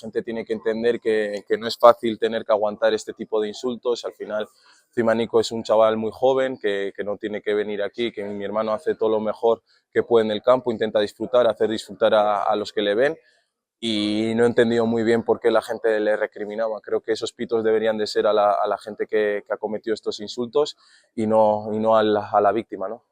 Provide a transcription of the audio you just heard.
gente tiene que entender que no es fácil tener que aguantar este tipo de insultos. Al final, encima Nico es un chaval muy joven que no tiene que venir aquí, que mi hermano hace todo lo mejor que puede en el campo, intenta disfrutar, hacer disfrutar a los que le ven, y no he entendido muy bien por qué la gente le recriminaba. Creo que esos pitos deberían de ser a la gente que ha cometido estos insultos y no a la víctima, ¿no?